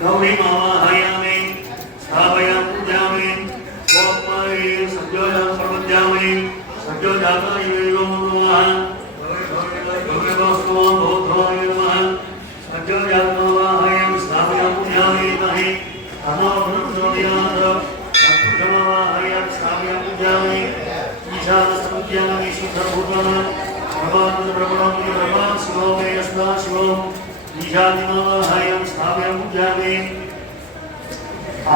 गौरी मामाहायामे स्थापयां पूजामे ओम्माये सद्योजां प्रपद्यामे सद्योजाता इवेयो नमः भगवतो भोधाय नमः सद्योजातमाहायां स्थापयां पूजामे महे अमोभनोदयाद अपुष्टमाहायां स्थापयां पूजामे ईशानस्तुत्यामि शुद्धभूतमः प्रमानंद प्रमानंद प्रमाण शिवो मे अस्मा शिवम ईशादिमाहायं स्थापयं जामे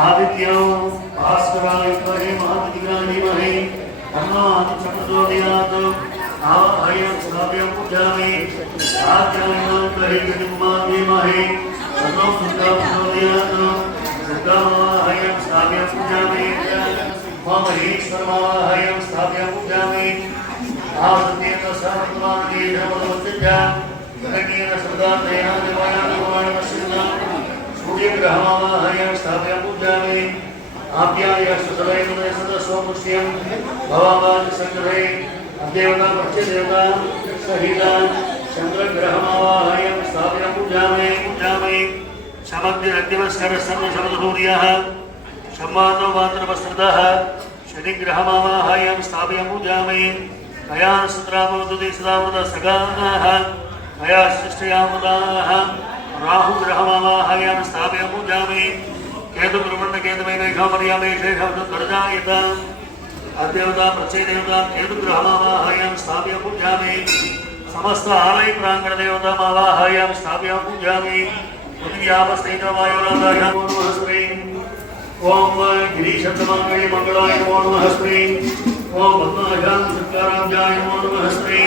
आदित्यो भास्कराय विद्महे महादिग्राणि महे धर्मान् चक्रदोदयात् आवाहयं स्थापयं जामे आद्यायं करे विद्युन्मान् धीमहे तन्नो सुन्दरं सुन्दरमाहायं स्थापयं जामे मम हि सर्वाहयं स्थापयं जामे ఆవృతేన సర్వత్రాని దేవలోచిత్యా గణనీయ శబ్దార్థేన దేవాయ దేవాయ పశ్యంతా సూర్యగ్రహమామాహయ స్థాపయ పూజామి ఆప్యాయ సుతలైన సదస్వపుష్యం భవామాజ సంగ్రహే దేవతా పక్ష దేవత సహీలా చంద్రగ్రహమావాహయ స్థాపయ పూజామి పూజామి సమగ్రహతిమస్కర సర్వశబ్దూర్యః सम्मानो वात्रवस्त्रतः शनिग्रहमावाहयं स्थापय पूजामये मया सुत्रामोदुति सदामृतसगाः मया सृष्टयामुदाः राहुग्रहमावाहयां स्थापयां पूजामि। केतुब्रह्मण्डकेतुमेनैघामर्यामे शेषायत अद्यवता प्रचयदेवता केतुग्रहमावाहयां स्थाप्य पूजामि। समस्त आलय स्थाप्य पूजामि। पृथिव्यापस्थैतवायुराधायां ॐ गिरीशब्दमङ्गले मङ्गलाय नमो नमः स्त्रीं ओम पद्मगजान सत्याराम जाय नमो नमः श्री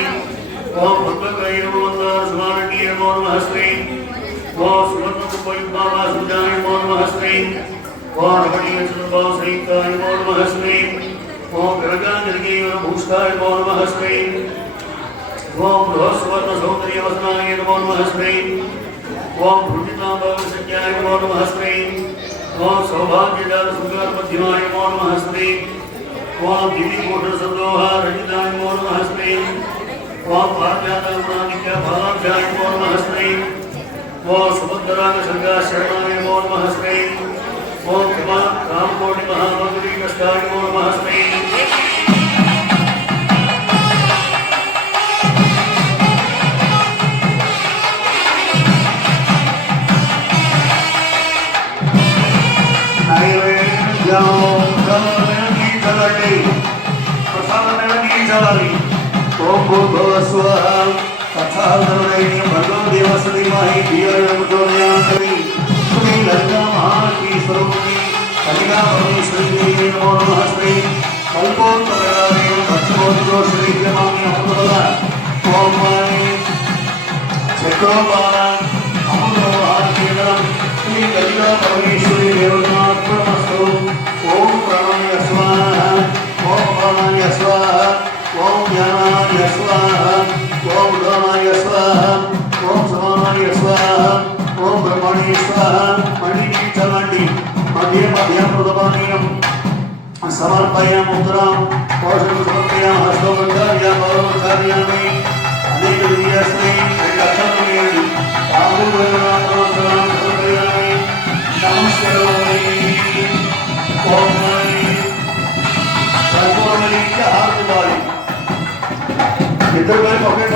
ओम पद्मकाय नमो नमः सुवारणीय नमो नमः श्री ओम सुवर्ण बाबा सुजाय नमो नमः श्री ओम रमणीय सुभाव श्रीकाय नमो नमः श्री ओम गरगान निर्गीय भूषाय नमो नमः श्री ओम बृहस्वर्ण सौंदर्य वसनाय नमो नमः ओम ओम भूषितांबर सत्याय नमो नमः ओम सौभाग्य सौभाग्यदार सुंदर मध्यमाय नमो नमः श्री ओम दिवी कोटर संदोहा रजिताय मोर महस्मे ओम भाग्याता गुणानिक्या भालाभ्याय मोर महस्ते ओम समुद्रांग संगा शरणाय मोर महस्मे ओम काम कोटि महामंगली कष्टाय मोर महस्ते శ్రీ లలితా మహాలక్ష్మీ స్వరూపిణి కలిగా పరమేశ్వరీ నమో भाइया मोहतराम कौशल सुखियां हस्तोबंधारिया गौरवचारिया में अनेक विद्या श्री लक्षण में बाबू भगवान राम भगवान में नमस्कार में ओम में सर्वों में क्या हाथ बारी इधर भाई पॉकेट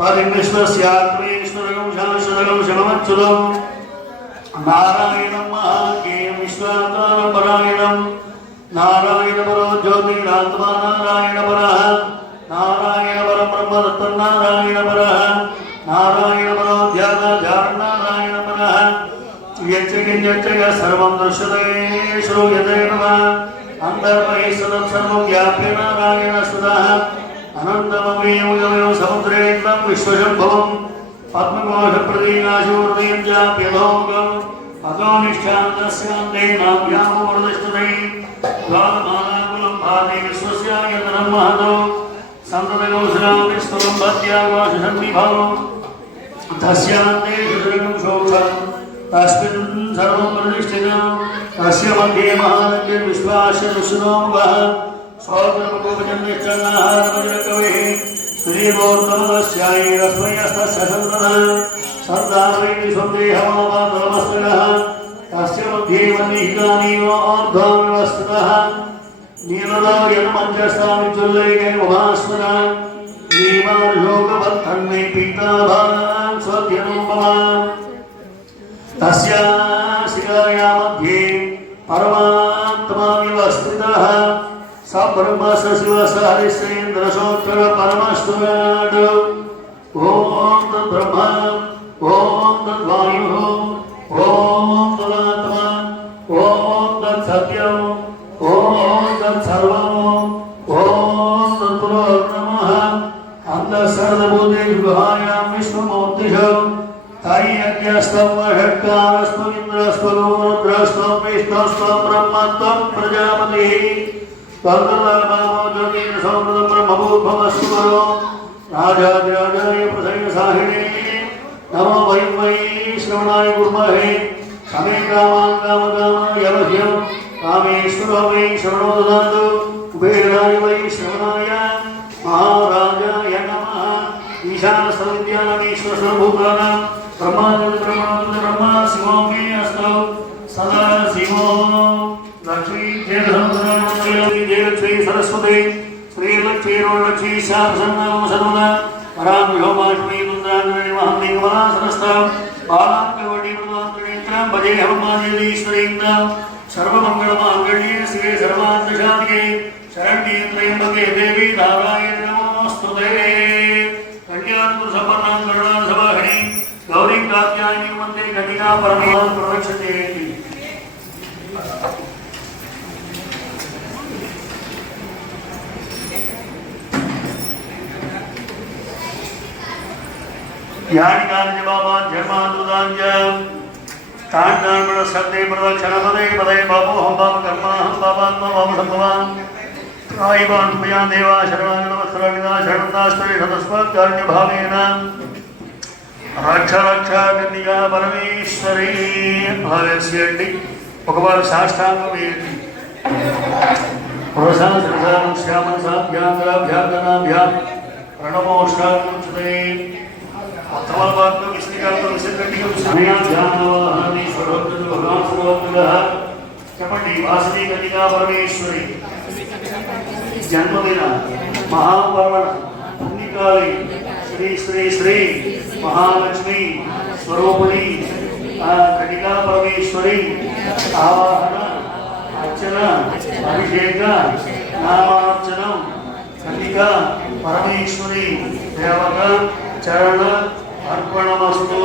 విద్వాన్ శాశ్వతగం నారాయణం మహాకేయం పరాయణం నారాయణ పరో నారాయణ పర నారాయణ పర బ్రహ్మ పర నారాయణ పరో ధ్యాన పర సర్వం దృశ్యతే శ్రూయతే నమ. అంతర్మహి సదం సర్వం వ్యాప్య నారాయణ సుధా. अनन्तममेवजमयो समुद्रेन्द्रं विश्वशम्भवं पद्मकोशप्रदीनाशूर्दीं चाप्यभोगम् अतो निष्ठान्तस्यान्ते नाभ्यामुपरतिष्ठते द्वादमानाकुलं भाति विश्वस्य यतनं महतो सन्ततकौशलामिस्वरं भद्यावाशसन्निभौ तस्यान्ते सुदृढं शोकं तस्मिन् सर्वं प्रतिष्ठितं तस्य मध्ये महालक्ष्मीर्विश्वास्य विष्णोमुखः ఋషినోముఖः స్వాగ్రమకోపజన్నిష్టన్నాహారమజకవిः శ్రీమూర్తమదస్యాయరస్మయస్తస్య సంతతः సర్దారైతి సందేహమాపాదమస్తగः తస్య మధ్యే వన్నిహితానీవ ఆర్ధామివస్తతः నీలదాయనమంజస్థామిచుల్లైకే మహాస్మర నీమార్యోగవత్తన్మే పీతాభాన్ స్వధ్యనుపమాన్ తస్యా శిఖాయా మధ్యే పరమాత్మావివ స్థితः సబ్రహ్మ బ్రహ్మ స శివ స సోత్ర పరమస్తునాడు ఓం బ్రహ్మ ఓం వాయు ఓం బ్రహ్మభూద్భవస్వరో రాజాదిరాజాయ ప్రసన్న నమో వై వై శ్రవణాయ కుర్మహే సమే కామాన్ కామ కామ యమహ్యం వై శ్రవణో దదాతు కుబేరాయ వై శ్రవణాయ మహారాజాయ నమః ఈశాన సవిద్యానమీశ్వర సర్వభూతానాం బ్రహ్మానంద బ్రహ్మానంద బ్రహ్మ అస్తౌ సదా षोडशी शासन्नाम सर्वदा वरां व्योमाश्मी रुद्राङ्गनिमहं लिङ्गवरासनस्तां बालाङ्गवटीप्रमान्तरेत्रां भजे हवमादेवीश्वरेन्द्रां सर्वमङ्गलमाङ्गल्ये श्रिये सर्वान्तशान्तिके शरण्ये त्र्यम्बके देवी धाराय नमोऽस्तु देवे कल्याणपुरसम्पन्नां करुणासभाहणे गौरीं कात्यायनीं वन्दे कटिका परमान् प्रवक्षते ധ്യാനികാന്തി ബാബാൻ ജന്മാന്തൃതാഞ്ച താണ്ടാൻപുഴ ശ്രദ്ധേ പ്രദക്ഷണമതേ പതേ ബാബോഹം ബാബ കർമ്മഹം ബാബാത്മ ബാബ സംഭവാൻ പ്രായിവാൻ ഭൂയാൻ ദേവാ ശരണാഗതവസ്ത്രാഗതാ ശരണദാസ്തേ സദസ്വാകാരുണ്യഭാവേന రక్ష రక్ష కన్యా పరమేశ్వరి భావించండి ఒకవారు సాష్టాంగం ఏంటి ప్రసాదం శ్యామన సాభ్యాంగరాభ్యాంగనాభ్యా ప్రణమోష్టాంగం విశంకటికం సమయా ధ్యానవాహాన్ని స్వరోగ్రుడు భగవాన్ స్వరోగ్రుడః చెప్పండి వాసవి కన్నిగా పరమేశ్వరి. జన్మదిన మహాపర్వణ పుణ్యకాలి శ్రీ శ్రీ శ్రీ మహాలక్ష్మి స్వరూపిణి కటికా పరమేశ్వరి ఆవాహన అర్చన అభిషేక నామార్చనం కటిక పరమేశ్వరి దేవత చరణ అర్పణమస్తు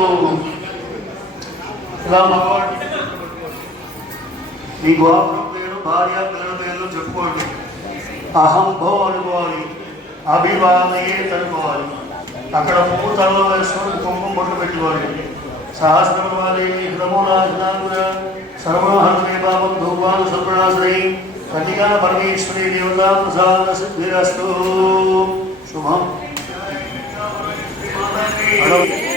ఇలా మగవాడు మీ గోపురం పేరు భార్య పిల్లల పేర్లు చెప్పుకోండి. అహంభో అనుకోవాలి. అభివాదయే అనుకోవాలి అక్కడ మూడు తలలో వేసుకొని కుంభం బొట్టు పెట్టుకోవాలి. సహస్రవాలి వాలి హృదమూలాజనాంగుల సర్వహరణే పాపం ధూపాలు సర్వనాశ్రయి కన్నికా పరమేశ్వరి దేవతా ప్రసాద సిద్ధిరస్తు శుభం. ಹಣವನ್ನು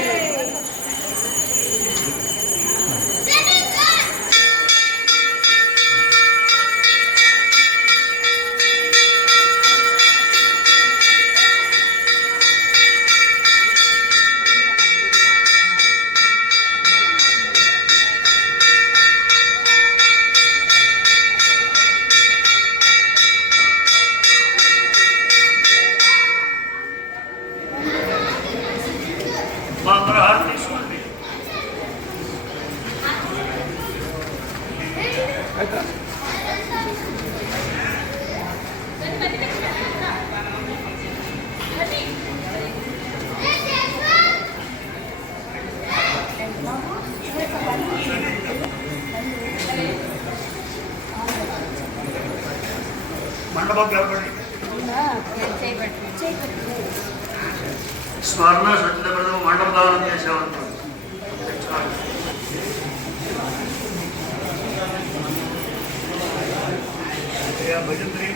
స్వర్ణ సత్యప్రదం మండప దానం చేసేవారు భజంత్రి